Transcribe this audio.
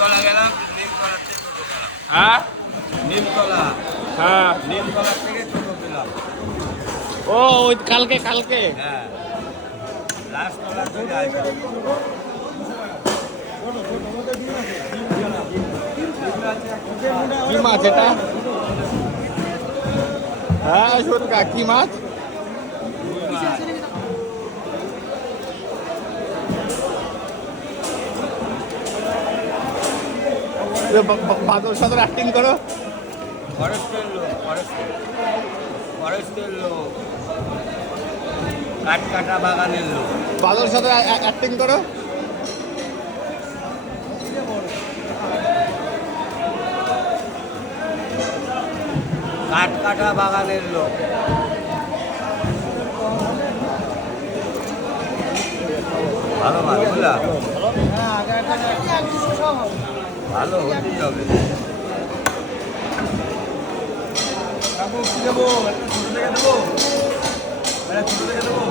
নিমতলা গেলাম, নিমতলার থেকে টোটো গেলাম। হ্যাঁ নিমতলা, হ্যাঁ নিমতলার থেকে টোটো পেলাম। ও ওই কালকে কালকে হ্যাঁ, লাস্ট তলা তো যাই। কি মাছ এটা? হ্যাঁ সরকা কি মাছ? বাদল সাদর অ্যাক্টিং করো। ফরেস্টের লোক, ফরেস্টের লোক, কাঠকাটা বাগানের লোক। বাদল সাদর অ্যাক্টিং করো। কাঠকাটা বাগানের লোক। ভালো মাছ বুঝলা, ভালো হতেই হবে। দেবো, ছোট থেকে দেবো, ছোট থেকে দেবো।